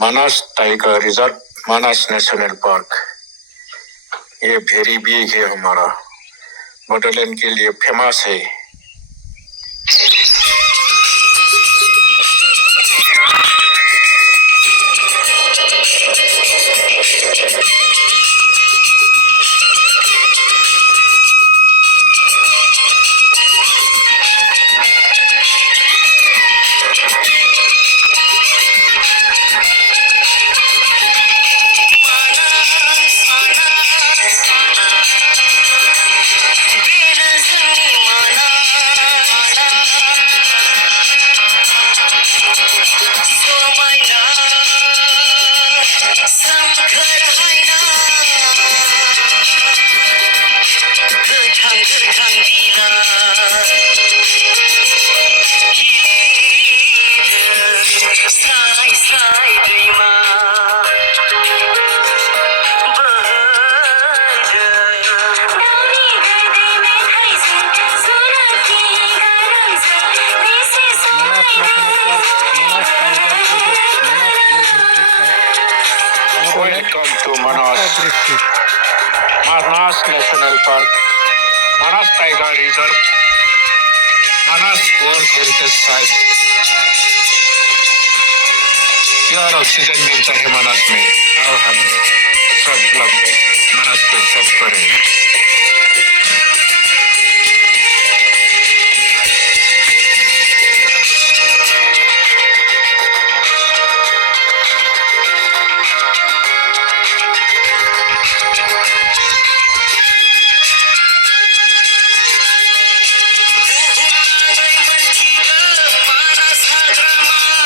मानस tiger reserve, मानस national park, ये वेरी बिग है हमारा, बोडोलैंड के लिए फेमस है। Welcome to Manas National Park, Manas Tiger Reserve, Manas World Heritage Site। यार ऑक्सीजन मिलता है मानस में, और हम सब लोग मानस को सब करें।